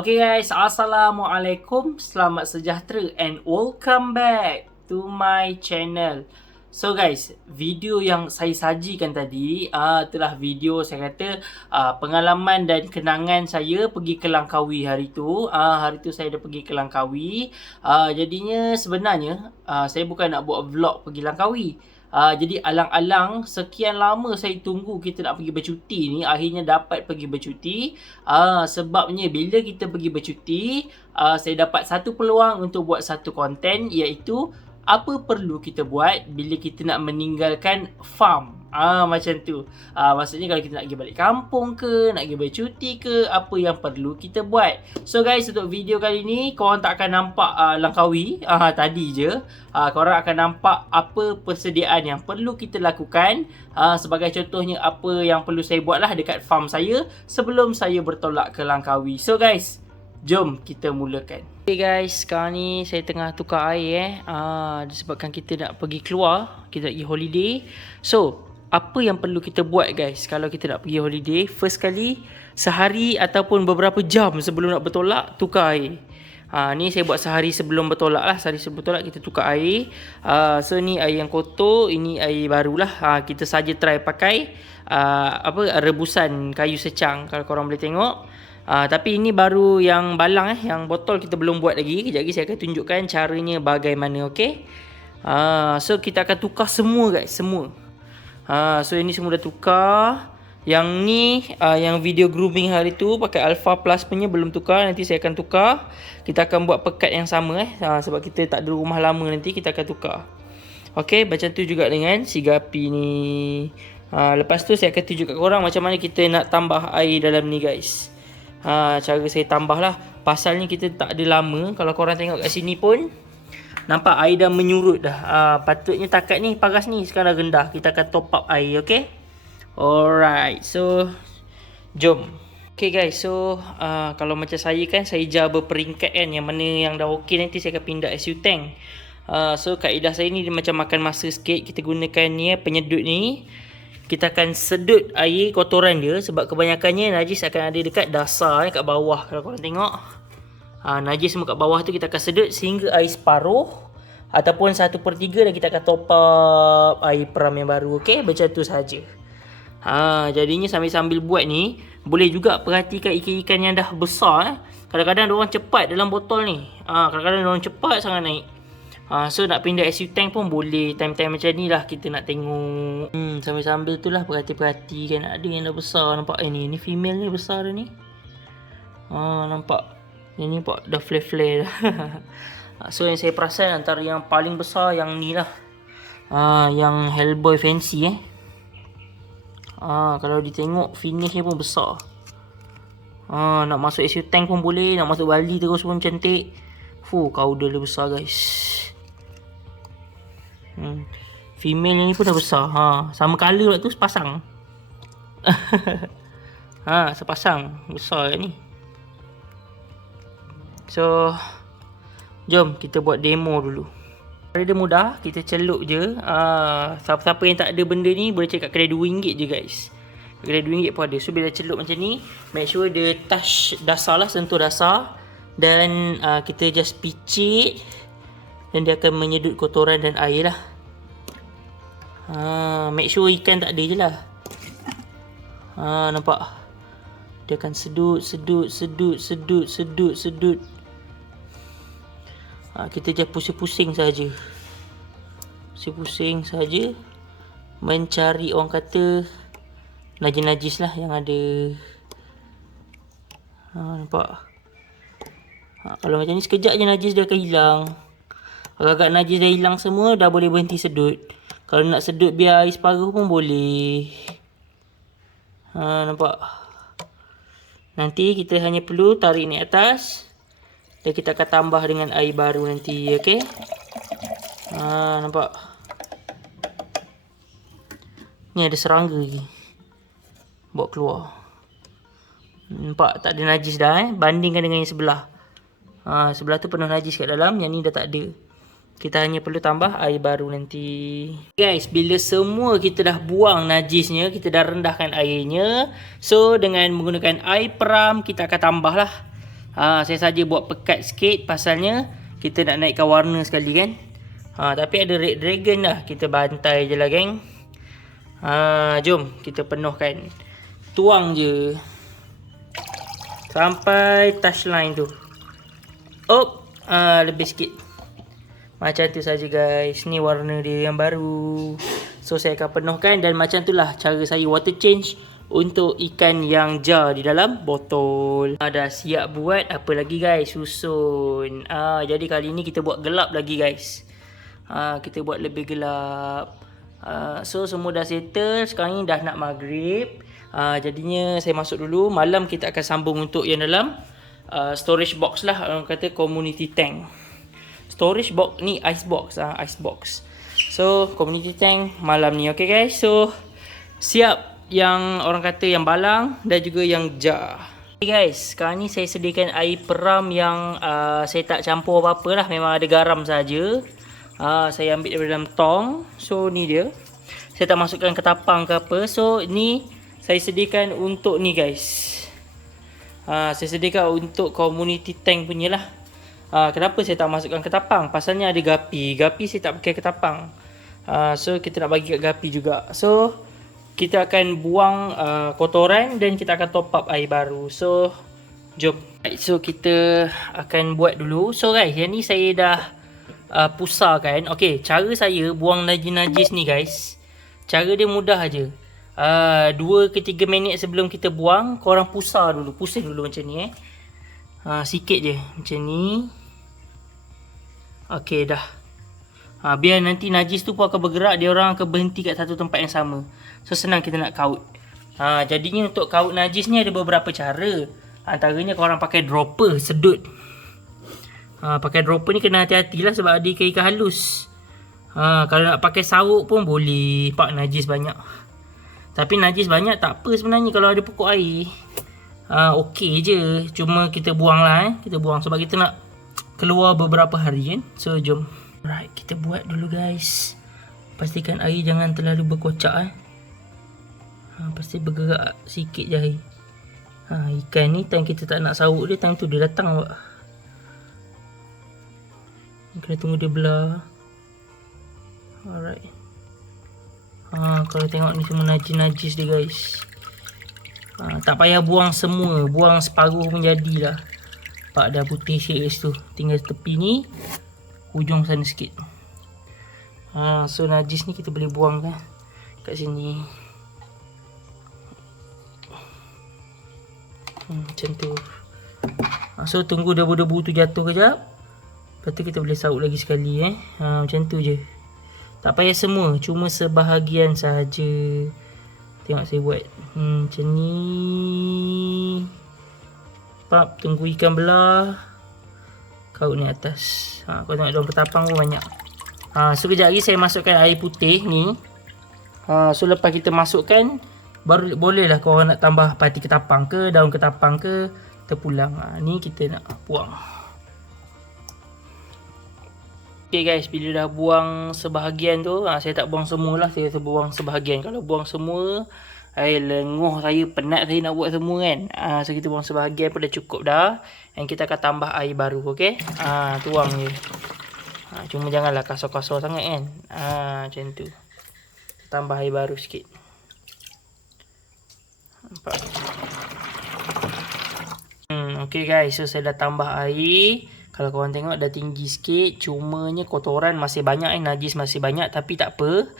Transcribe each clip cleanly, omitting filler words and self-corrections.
Okay guys, Assalamualaikum, selamat sejahtera and welcome back to my channel. So guys, video yang saya sajikan tadi itulah video saya kata pengalaman dan kenangan saya pergi ke Langkawi hari tu. Hari tu saya dah pergi ke Langkawi. Jadinya sebenarnya saya bukan nak buat vlog pergi Langkawi. Jadi alang-alang sekian lama saya tunggu kita nak pergi bercuti ni, akhirnya dapat pergi bercuti. Sebabnya bila kita pergi bercuti, saya dapat satu peluang untuk buat satu konten, iaitu apa perlu kita buat bila kita nak meninggalkan farm. Macam tu. Maksudnya kalau kita nak pergi balik kampung ke, nak pergi bercuti ke, apa yang perlu kita buat. So guys, untuk video kali ni korang tak akan nampak Langkawi tadi je. Korang akan nampak apa persediaan yang perlu kita lakukan. Sebagai contohnya apa yang perlu saya buat lah dekat farm saya sebelum saya bertolak ke Langkawi. So guys, jom kita mulakan. Okay guys, sekarang ni saya tengah tukar air disebabkan kita nak pergi keluar, kita nak pergi holiday. So apa yang perlu kita buat guys kalau kita nak pergi holiday? First kali, sehari ataupun beberapa jam sebelum nak bertolak, tukar air. Ni saya buat sehari sebelum bertolak lah. Sehari sebelum bertolak kita tukar air. So ni air yang kotor, ini air barulah. Kita saja try pakai rebusan kayu secang kalau korang boleh tengok. Tapi ini baru yang balang yang botol kita belum buat lagi. Kejap lagi saya akan tunjukkan caranya bagaimana, okey. So kita akan tukar semua guys, semua. So ini semua dah tukar. Yang ni yang video grooming hari tu pakai Alpha Plus punya belum tukar, nanti saya akan tukar. Kita akan buat pekat yang sama sebab kita tak ada rumah lama, nanti kita akan tukar. Okey, macam tu juga dengan si Gapi ni. Lepas tu saya akan tunjuk kat korang macam mana kita nak tambah air dalam ni guys. Cara saya tambah lah. Pasalnya kita tak ada lama. Kalau korang tengok kat sini pun nampak air dah menyurut dah. Patutnya takat ni paras ni sekarang dah rendah. Kita akan top up air, okay? Alright, so jom. Okay guys, so kalau macam saya kan, saya jar berperingkat kan. Yang mana yang dah okay nanti saya akan pindah SU tank. So kaedah saya ni dia macam makan masa sikit. Kita gunakan ni penyedut ni. Kita akan sedut air kotoran dia. Sebab kebanyakannya najis akan ada dekat dasar kat bawah. Kalau korang tengok, najis semua kat bawah tu kita akan sedut sehingga air separuh ataupun 1/3, dan kita akan top up air peram yang baru. Okay, macam tu saja. Jadinya sambil-sambil buat ni, boleh juga perhatikan ikan-ikan yang dah besar. Kadang-kadang diorang cepat dalam botol ni. Kadang-kadang diorang cepat sangat naik. So nak pindah SU tank pun boleh. Time-time macam ni lah kita nak tengok. Sambil-sambil tu lah perhati-perhati kan. Ada yang dah besar. Nampak ni female ni besar dah ni. Nampak. Ini nampak dah flare-flare dah. So yang saya perasan antara yang paling besar yang ni lah. Yang Hellboy Fancy kalau ditengok finish ni pun besar. Nak masuk SU tank pun boleh. Nak masuk Bali terus pun cantik. Caudal dia besar guys. Female ni pun dah besar. Sama colour tu sepasang. Sepasang besar kat ni. So jom kita buat demo dulu. Dia mudah, kita celup je. Siapa-siapa yang tak ada benda ni boleh cek kat kedai RM2 je guys. Kedai RM2 pun ada. So bila celup macam ni, make sure dia touch dasar lah, sentuh dasar. Dan kita just picit. Dan dia akan menyedut kotoran dan air lah. Make sure ikan tak ada je lah. Nampak? Dia akan sedut. Kita just pusing-pusing saja. Pusing-pusing saja. Mencari orang kata najis-najis lah yang ada. Nampak? Kalau macam ni sekejap je najis dia akan hilang. Agak-agak najis dah hilang semua, dah boleh berhenti sedut. Kalau nak sedut biar air separuh pun boleh. Nampak? Nanti kita hanya perlu tarik naik atas. Dan kita akan tambah dengan air baru nanti. Okay? Nampak? Ni ada serangga lagi. Bawa keluar. Nampak? Tak ada najis dah. Bandingkan dengan yang sebelah. Sebelah tu penuh najis kat dalam. Yang ni dah tak ada. Kita hanya perlu tambah air baru nanti. Guys, bila semua kita dah buang najisnya, kita dah rendahkan airnya. So, dengan menggunakan air peram, kita akan tambah lah. Saya saja buat pekat sikit. Pasalnya, kita nak naikkan warna sekali kan. Tapi ada red dragon lah. Kita bantai je lah geng. Jom, kita penuhkan. Tuang je. Sampai touchline tu. Lebih sikit. Macam tu saja guys. Ni warna dia yang baru. So saya akan penuhkan. Dan macam tu lah cara saya water change untuk ikan yang jar di dalam botol. Dah siap buat. Apa lagi guys? Susun. Jadi kali ni kita buat gelap lagi guys. Kita buat lebih gelap. So semua dah settle. Sekarang ni dah nak maghrib. Jadinya saya masuk dulu. Malam kita akan sambung untuk yang dalam storage box lah. Orang kata community tank. Storage box ni ice box. Ice box. So community tank malam ni. Okay guys. So siap yang orang kata yang balang dan juga yang jar. Okay guys. Sekarang ni saya sediakan air peram yang saya tak campur apa-apa lah. Memang ada garam saja. Saya ambil daripada dalam tong. So ni dia. Saya tak masukkan ketapang ke apa. So ni saya sediakan untuk ni guys. Saya sediakan untuk community tank punya lah. Kenapa saya tak masukkan ketapang? Pasalnya ada gapi. Gapi saya tak pakai ketapang. So kita nak bagi kat gapi juga. So kita akan buang kotoran dan kita akan top up air baru. So jom. So kita akan buat dulu. So guys, yang ni saya dah pusarkan. Okay, cara saya buang najis-najis ni guys. Cara dia mudah aja. 2 ke 3 minit sebelum kita buang, korang pusar dulu. Pusing dulu macam ni sikit je. Macam ni. Okay dah. Biar nanti najis tu pun akan bergerak. Dia orang akan berhenti kat satu tempat yang sama. So senang kita nak kaut. Jadinya untuk kaut najis ni ada beberapa cara. Antaranya korang pakai dropper sedut. Pakai dropper ni kena hati-hati lah sebab ada ikan-ikan halus. Kalau nak pakai saruk pun boleh. Pak najis banyak. Tapi najis banyak tak apa sebenarnya kalau ada pokok air. Okey je. Cuma kita buang lah Kita buang sebab kita nak keluar beberapa hari kan. So jom. Alright, kita buat dulu guys. Pastikan air jangan terlalu berkocak pasti bergerak sikit je air. Ikan ni time kita tak nak saruk dia, time tu dia datang awak. Kena tunggu dia belah. Alright. Kalau tengok ni semua najis-najis dia guys. Tak payah buang semua. Buang separuh pun jadilah. Pak dah putih sikit tu. Tinggal tepi ni. Hujung sana sikit. So najis ni kita boleh buang kan kat sini. Macam tu. So tunggu debu-debu tu jatuh kejap. Lepas tu kita boleh saut lagi sekali macam tu je. Tak payah semua, cuma sebahagian sahaja. Tengok saya buat macam ni. Pap, tunggu ikan belah. Kaut ni atas. Kau tengok daun ketapang pun banyak. So kejap lagi saya masukkan air putih ni. So lepas kita masukkan, baru bolehlah korang nak tambah pati ketapang ke, daun ketapang ke, terpulang. Ni kita nak buang. Okay guys, bila dah buang sebahagian tu, saya tak buang semua lah, saya buang sebahagian. Kalau buang semua, Lenguh saya, penat saya nak buat semua kan. So kita buang sebahagian pun dah cukup dah. And kita akan tambah air baru, okey. Tuang je. Cuma janganlah kasar-kasar sangat kan. Macam tu. Tambah air baru sikit. Nampak? Okay guys, so saya dah tambah air. Kalau korang tengok dah tinggi sikit. Cumanya kotoran masih banyak, najis masih banyak. Tapi tak apa.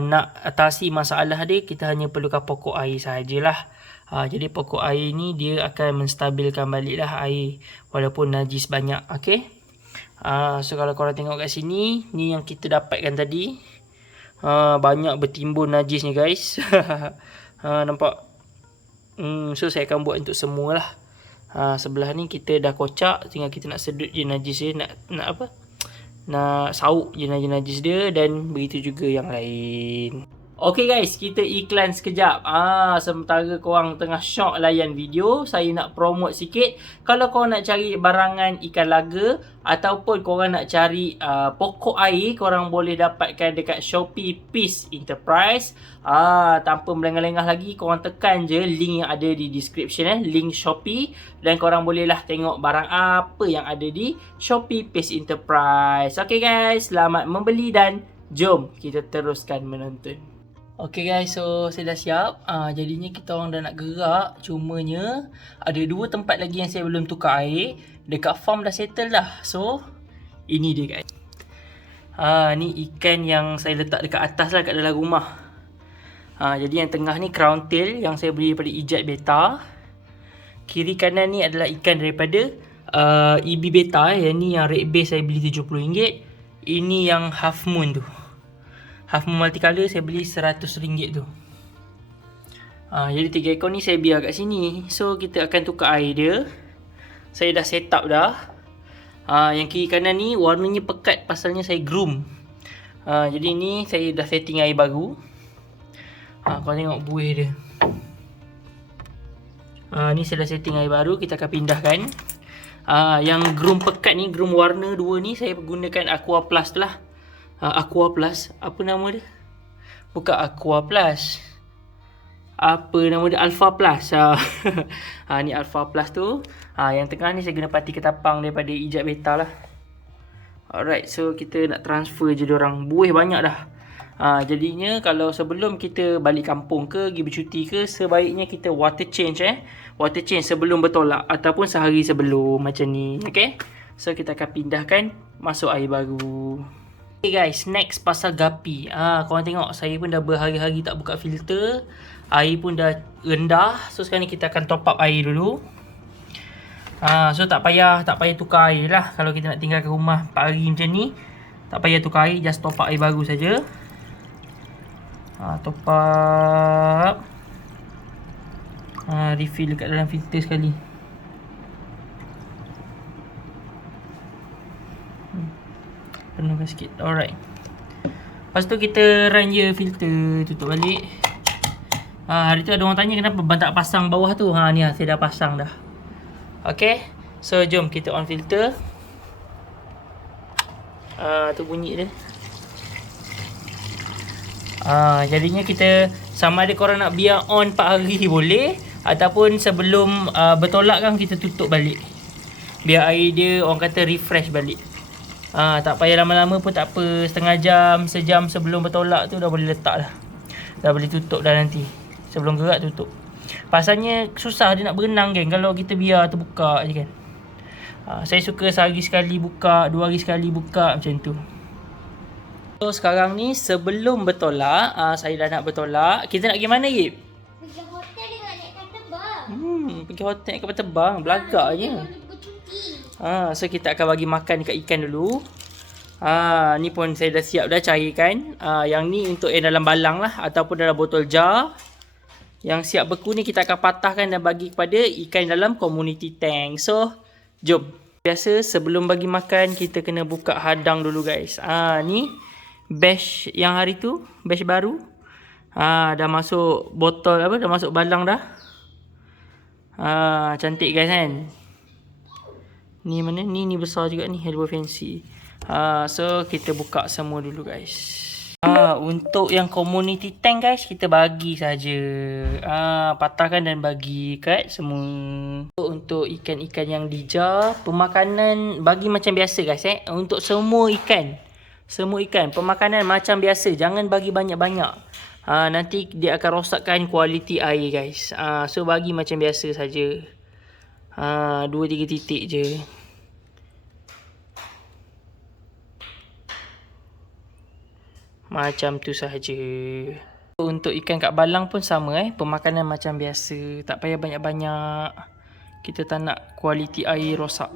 Nak atasi masalah dia, kita hanya perlukan pokok air sahajalah. Jadi pokok air ni dia akan menstabilkan balik lah air. Walaupun najis banyak. Okay. So kalau korang tengok kat sini, ni yang kita dapatkan tadi. Banyak bertimbun najisnya guys. Nampak? So saya akan buat untuk semua lah. Sebelah ni kita dah kocak, tinggal kita nak sedut je najis dia, nak sauk je najis dia, dan begitu juga yang lain. Okay guys, kita iklan sekejap. Sementara korang tengah syok layan video, saya nak promote sikit. Kalau korang nak cari barangan ikan laga ataupun korang nak cari pokok air, korang boleh dapatkan dekat Shopee Peace Enterprise. Tanpa melengah-lengah lagi, korang tekan je link yang ada di description, link Shopee, dan korang bolehlah tengok barang apa yang ada di Shopee Peace Enterprise. Okay guys, selamat membeli dan jom kita teruskan menonton. Okay guys, so saya dah siap. Jadinya kita orang dah nak gerak. Cumanya ada 2 tempat lagi yang saya belum tukar air. Dekat farm dah settle dah. So ini dia guys. Ni ikan yang saya letak dekat atas lah, kat dalam rumah. Jadi yang tengah ni crown tail yang saya beli daripada Ijat Beta. Kiri kanan ni adalah ikan daripada EB Beta. Yang ni yang red base saya beli RM70. Ini yang half moon tu. Half moon multicolor saya beli RM100 tu. Jadi 3 ekor ni saya biar kat sini. So kita akan tukar air dia. Saya dah set up dah. Yang kiri kanan ni warnanya pekat pasalnya saya groom. Jadi ni saya dah setting air baru. Kau tengok buih dia. Ni saya dah setting air baru. Kita akan pindahkan. Yang groom pekat ni, groom warna 2 ni saya gunakan Aqua Plus tu lah. Aqua Plus, apa nama dia? Bukan Aqua Plus. Apa nama dia? Alpha Plus. Ni Alpha Plus tu. Yang tengah ni saya guna pati ketapang daripada Ijat Beta lah. Alright, so kita nak transfer je diorang. Buih banyak dah. Jadinya kalau sebelum kita balik kampung ke, pergi bercuti ke, sebaiknya kita water change water change sebelum bertolak ataupun sehari sebelum macam ni. Okay, so kita akan pindahkan masuk air baru. Okay guys, next pasal gapi. Korang tengok saya pun dah berhari-hari tak buka filter. Air pun dah rendah. So sekarang ni kita akan top up air dulu. So tak payah tukar air lah. Kalau kita nak tinggalkan rumah 4 hari macam ni, tak payah tukar air, just top up air baru saja. Top up. Refill dekat dalam filter sekali. Penuhkan sikit. Alright. Lepas tu kita run je filter, tutup balik. Hari tu ada orang tanya kenapa ban tak pasang bawah tu. Ni lah, saya dah pasang dah. Okay, so jom kita on filter. Tu bunyi dia. Jadinya kita sama ada korang nak biar on 4 hari boleh, ataupun sebelum bertolak kan kita tutup balik. Biar air dia orang kata refresh balik. Tak payah lama-lama pun tak apa. Setengah jam, sejam sebelum bertolak tu dah boleh letak dah. Dah boleh tutup dah nanti. Sebelum gerak tutup. Pasalnya susah dia nak berenang kan kalau kita biar terbuka je kan. Saya suka sehari sekali buka, 2 hari sekali buka macam tu. So sekarang ni sebelum bertolak, saya dah nak bertolak. Kita nak pergi mana Yip? Pergi hotel dengan naik kapal terbang. Pergi hotel naik kapal terbang, belagak je. So kita akan bagi makan dekat ikan dulu. Ni pun saya dah siap dah cairkan. Yang ni untuk yang dalam balang lah, ataupun dalam botol jar. Yang siap beku ni kita akan patahkan dan bagi kepada ikan dalam community tank. So jom. Biasa sebelum bagi makan kita kena buka hadang dulu guys. Ni batch yang hari tu, batch baru. Dah masuk botol apa, dah masuk balang dah. Cantik guys kan. Ni mana? Ni besar juga ni, Hello Fancy. So kita buka semua dulu guys. Untuk yang community tank guys, kita bagi saja. Patahkan dan bagi kat semua. Untuk ikan-ikan yang dijar, pemakanan bagi macam biasa guys Untuk semua ikan. Semua ikan pemakanan macam biasa, jangan bagi banyak-banyak. Nanti dia akan rosakkan kualiti air guys. So bagi macam biasa saja. 2-3 titik je. Macam tu sahaja. Untuk ikan kat balang pun sama pemakanan macam biasa, tak payah banyak-banyak. Kita tak nak kualiti air rosak.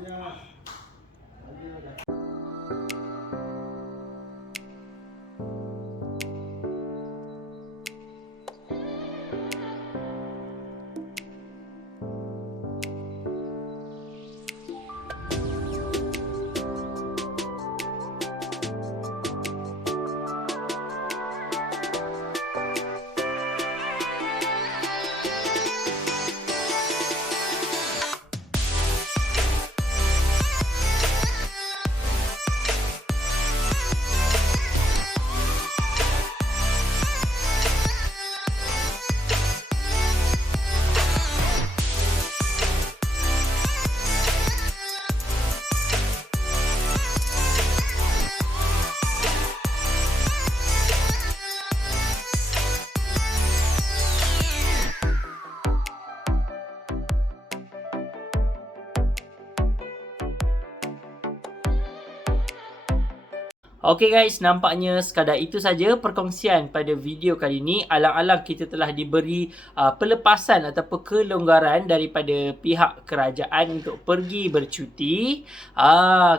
Okay guys, nampaknya sekadar itu saja perkongsian pada video kali ini. Alang-alang kita telah diberi pelepasan ataupun kelonggaran daripada pihak kerajaan untuk pergi bercuti.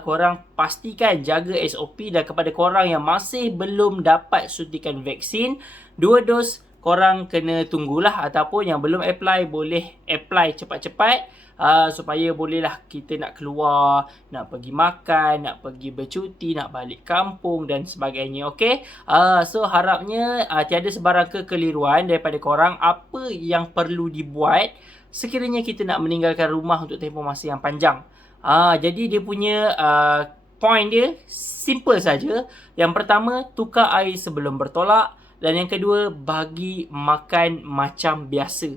Korang pastikan jaga SOP, dan kepada korang yang masih belum dapat suntikan vaksin 2 dos, korang kena tunggulah, ataupun yang belum apply boleh apply cepat-cepat. Supaya bolehlah kita nak keluar, nak pergi makan, nak pergi bercuti, nak balik kampung dan sebagainya. Okay, so harapnya tiada sebarang kekeliruan daripada korang. Apa yang perlu dibuat sekiranya kita nak meninggalkan rumah untuk tempoh masa yang panjang. Jadi dia punya point dia simple saja. Yang pertama, tukar air sebelum bertolak. Dan yang kedua, bagi makan macam biasa.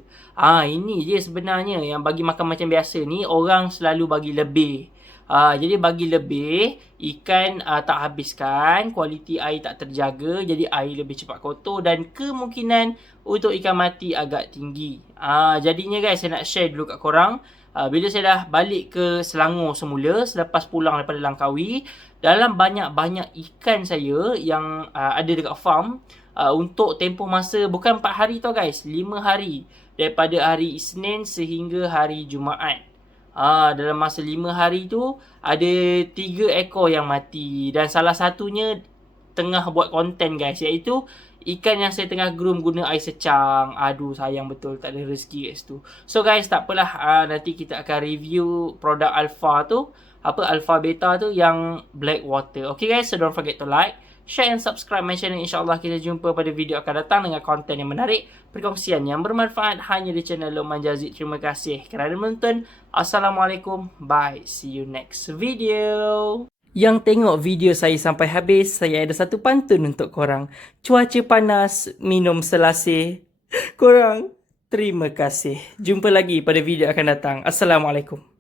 Ini je sebenarnya yang bagi makan macam biasa ni, orang selalu bagi lebih. Jadi bagi lebih, ikan tak habiskan, kualiti air tak terjaga, jadi air lebih cepat kotor dan kemungkinan untuk ikan mati agak tinggi. Jadinya guys, saya nak share dulu kat korang. Bila saya dah balik ke Selangor semula, selepas pulang daripada Langkawi, dalam banyak-banyak ikan saya yang ada dekat farm, untuk tempoh masa bukan 4 hari tau guys, 5 hari. Daripada hari Isnin sehingga hari Jumaat. Dalam masa 5 hari tu, ada 3 ekor yang mati. Dan salah satunya tengah buat konten guys, iaitu ikan yang saya tengah groom guna air secang. Aduh, sayang betul, tak ada rezeki kat situ. So guys, tak apalah, nanti kita akan review produk Alpha tu, Alpha Beta tu yang black water. Okay guys, so don't forget to like, share and subscribe my channel. InsyaAllah kita jumpa pada video akan datang dengan konten yang menarik, perkongsian yang bermanfaat hanya di channel Luqman Jazid. Terima kasih kerana menonton. Assalamualaikum. Bye. See you next video. Yang tengok video saya sampai habis, saya ada satu pantun untuk korang. Cuaca panas, minum selasih. Korang, terima kasih. Jumpa lagi pada video akan datang. Assalamualaikum.